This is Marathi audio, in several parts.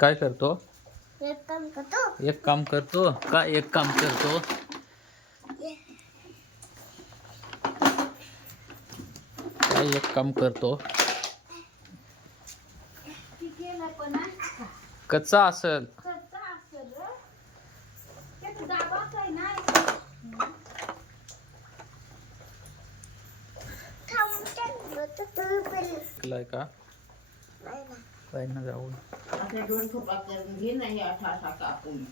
काय करतो? एक काम करतो. एक काम करतो का एक काम करतो? काय एक काम करतो. कच्चा असेल. का? काय ना जाऊन आता दोन ठोपा करून घे नाही कापून.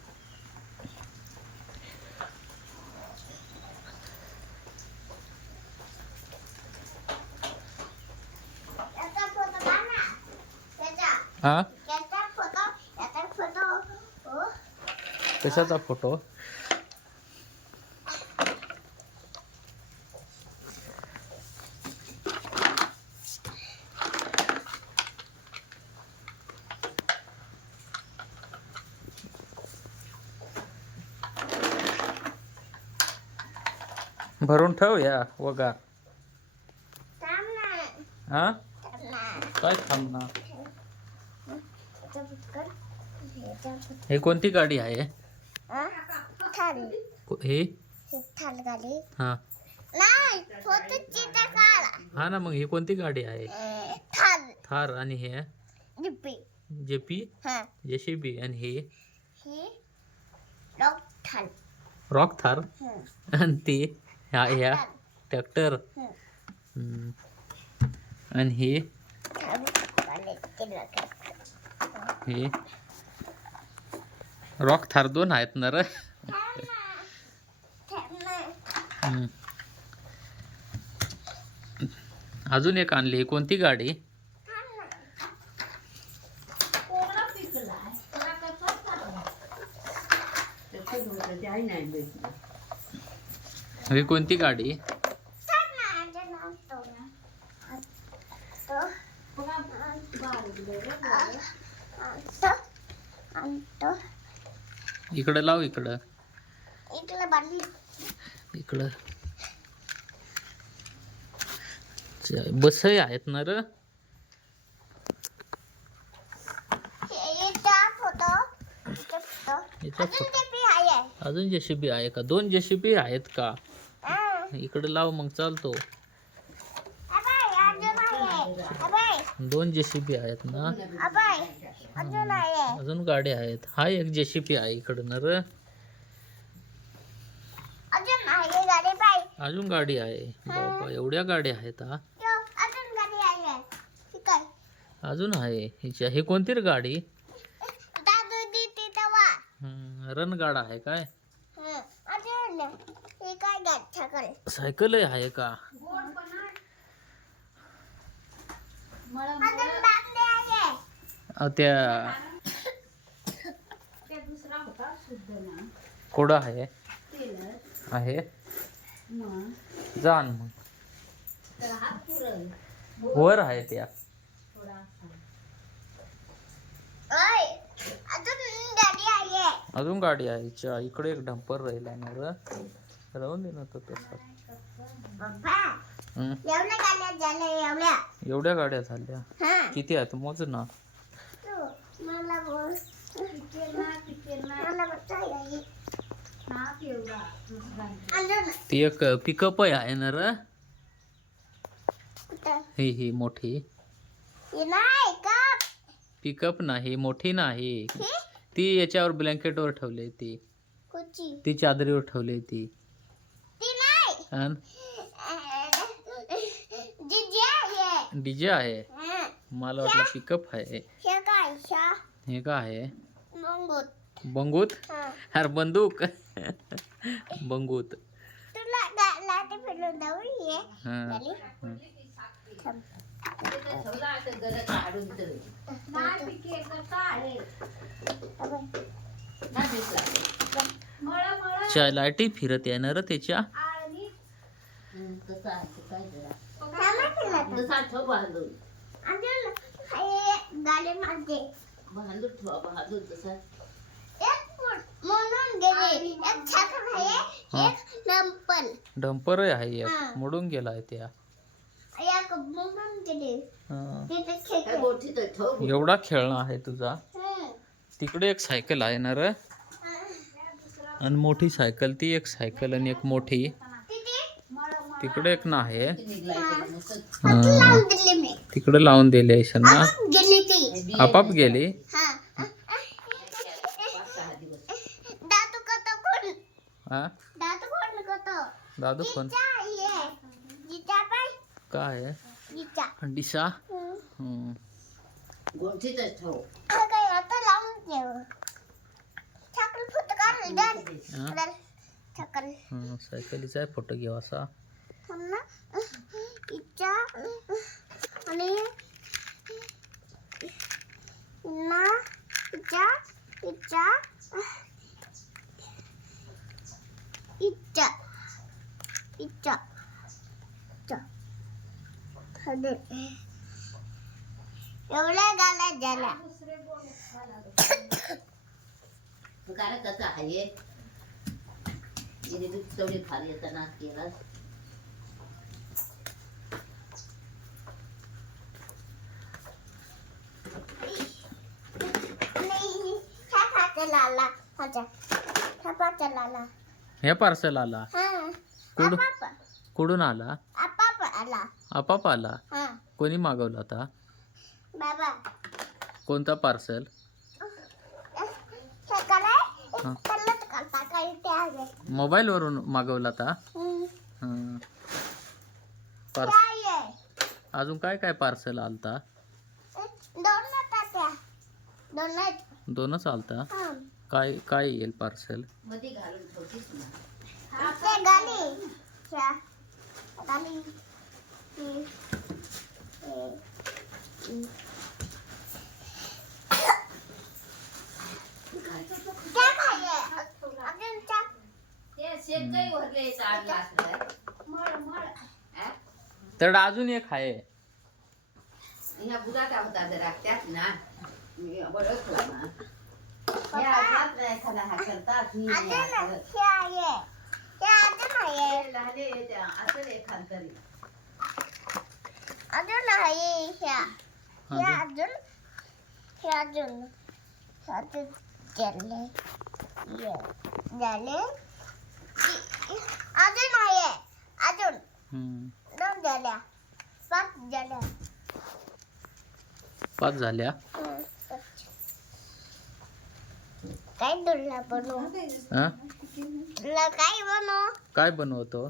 त्याचा. हा हो. कशाचा फोटो भरून ठेव या वगा. हा. काय थांब ना याचा फोटो काढ. याचा फोटो. हे कोणती गाडी आहे हा? हे ही. हा. हा ना मग ही कोणती गाडी आहे. थार आणि हे. जेपी हा. जेसीबी आणि हे ही. रॉक थार. आणि ते ह्या ह्या ट्रॅक्टर आणि हे? हे? रॉक थार दोन आहेत ना र. अजून एक आणली. ही कोणती गाडी? ही कोणती गाडी? इकडे लाव इकडं. इकडं. बसही आहेत ना र. अजून जेसीबी आहे का? दोन जेसीबी आहेत का? इकडे लाव मग चालतो. दोन जेसीबी आहेत ना? अजून गाड्या आहेत. हा एक जेसीबी आहे इकडं ना र. अजून गाडी गाडी आहे. बाबा एवढ्या गाड्या आहेत हा? अजून गाडी आहे. हिच्या. हे कोणती रे गाडी? रणगाडा आहे काय? छकल. सायकल आहे का? त्या त्या दुसरा होता शुद्ध ना कोडा आहे. आहे जाण मग. वर आहे त्या. अजून गाडी आहे. अजून गाडी आहे हिच्या इकडे एक डंपर राहिला ना राहून दे ना तो तसा एवढ्या गाड्या झाल्या एवढ्या. एवढ्या गाड्या झाल्या हं. किती आहेत मोज ना तू, एक पिकअप आहे ना र? ही ही मोठी हे? पिकअप नाही मोठी नाही हे? ती याच्यावर ब्लँकेटवर ठेवली ती? ती चादरीवर ठेवली ती. डीजे आहे. मला वाटलं पिकअप आहे. हे? हे का आहे. बंगूत. अरे बंदूक. बंगूत. लाटे फिरवून देऊ हे? ठेव तसा. आहे हा. नंपल डंपर. आहे हा. एक मोडून त्या. गेले. हं. काय तर ठेव एवढा खेळणं आहे तुझा. हं. तिकडे एक सायकल आहे ना र? आणि मोठी सायकल ती एक सायकल आणि एक मोठी. तिकडे एक ना आहे. हा. लावून दिली मी तिकडे लावून दिले आहे ना गेली ती. आपाप गेली? हा. दादू कतो कोण? हा? दादू कोण कतो? दादू पण जिचा ये. जिचा पाय. काय हम्म, सायकलीचा फोटो घेऊ असा. थांब इच्छा. आणि ना. इच्छा. इच्छा. इच्छा. इच्छा. इच्छा. हदे एवढ्या गाला झाला कारण कसं आहे? तिने दूध तेवढी फार येताना केलं आणि ह्या पाचा लाला हे पार्सल आला. हा. कुठून? कुठून आला? आपाप आला. आपाप आला? हा. कोणी मागवला होता बाबा. कोणता पार्सल हे हा. करता ते आहे. मोबाईलवरून मागवला होता हम्म. हं. पार्स काय आहे? अजून काय काय पार्सल आलता? दोन. दोनच आलता? हा. काय काय येईल पार्सलमध्ये घालून ठेवतीस ना ते गाली. ह्या गाली. हम्म. क्या खाये? अजून चा- ते शेतकरी भरले चार लाख तर अजून एक आहे. ह्या बुधाचा होता जरा त्यात ना. मी ना पप्पा. ह्या हात नाही एखादा हा करतात मी नाही अजून हा करत. हे आहे. हे अजून आहे. लहाने त्या असं एखाद तरी अजून आहे अजून अजून अजून अजून अजून आहे अजून. दोन झाल्या पाच झाल्या पाच झाल्या हम्म. काय तुला बनवू? हा? तुला काय बनवू? काय बनवतो?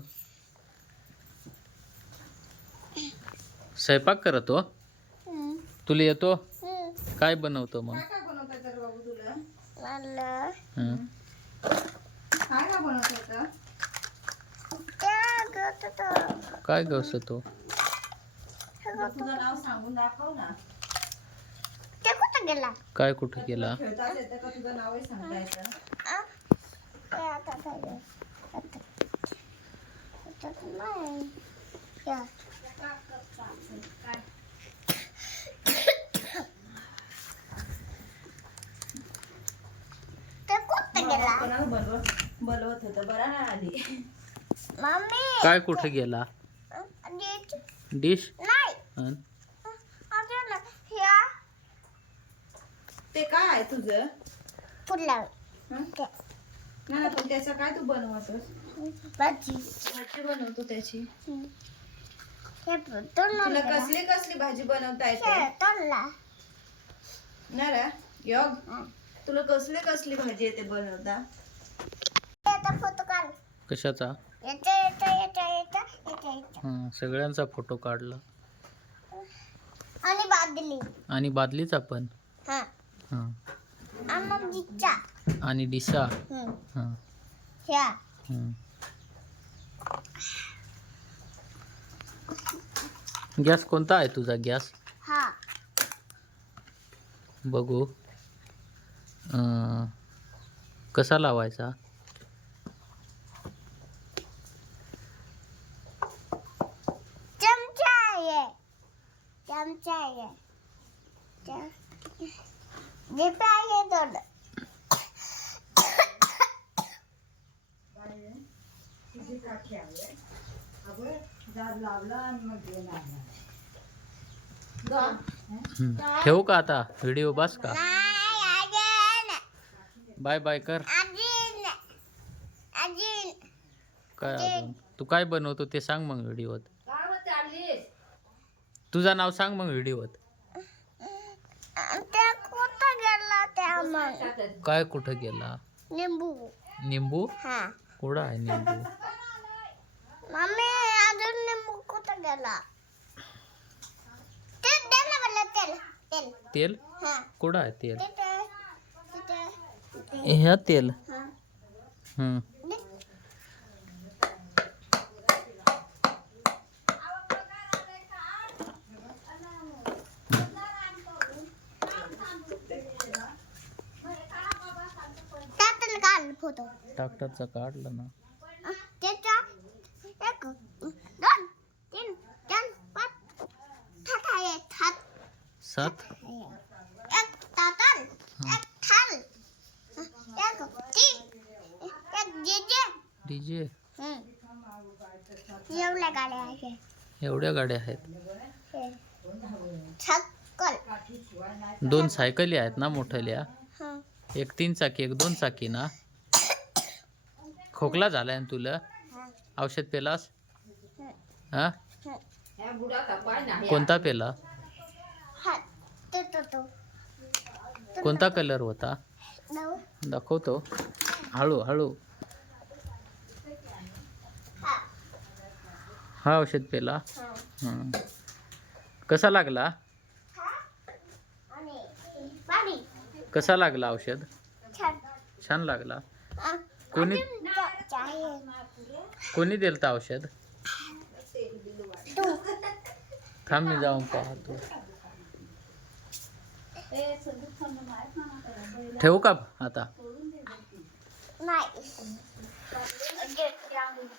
स्वयंपाक करतो हम्म. तुला येतो. काय बनवतो मग? मला हं. त्या गत तो काय गवस तो तुझं नाव सांगून दाखव ना. ते कुठं गेला काय कुठे गेला खेळताच येतं का तुझं नावही सांगता येतं आ? ते आता काय आता आता नाही या. ते कुठं गेला कोणाला बोलवत बोलवत होतं बरा आली मम्मी काय कुठे गेला. डिश नाही? अजून ह्या ते काय आहे तुझं? पुढला हं? नाही पण त्याचं काय तू बनवतोस? भाजी. भाजी बनवतो त्याची. हम्म. हे तुला कसली कसली भाजी बनवता येते तोंडला. ना रे योग. तुला कसली कसली भाजी येते बनवता? याचा फोटो काढ. कशाचा? याचा याचा याचा याचा याचा याचा. हं, सगळ्यांचा फोटो काढला. आणि बादली. आणि बादलीचा पण? हा. हं. आणि मग जिच्चा आणि हम्म. हं, ह्या. गॅस कोणता आहे तुझा गॅस? हा. बघू. अं, कसा लावायचा? चमचा आहे. चमचा आहे. आहे हं. ठेवू का आता? व्हिडिओ बस का? बाय बाय कर. अजून अजून काय अजून? तू काय बनवतो ते सांग मग व्हिडिओत तुझं नाव सांग मग व्हिडिओत ते कुठं गेला त्या मग टाकत काय कुठं गेला? लिंबू निंबू? हा. कुठं आहे निंबू? मम्मी अजून लिंबू कुठं गेला? ते दे ना मला तेल तेल. तेल? हा. कुठं आहे तेल? तिथे तिथे तिथे. ह्या तेल? हा. हम्म. दे. त्यातलं काढ फोटो ट्रॅक्टरचा काढलं ना. सात? डीजे? एवढ्या गाड्या आहेत. एवढ्या गाड्या आहेत छक्कल दोन सायकली आहेत ना मोठ्याल्या? हं. एक तीन चाकी एक दोन चाकी ना? खोकला झालाय ना तुला? औषध पेलास? हा? कोणता पेला? कोणता कलर होता? दाखवतो. हळू हळू. हा औषध पेला? कसा लागला? कसा लागला औषध? छान लागला. कोणी कोणी दिलं तर औषध? थांब मी जाऊन पाहतो. ठेवू का आता?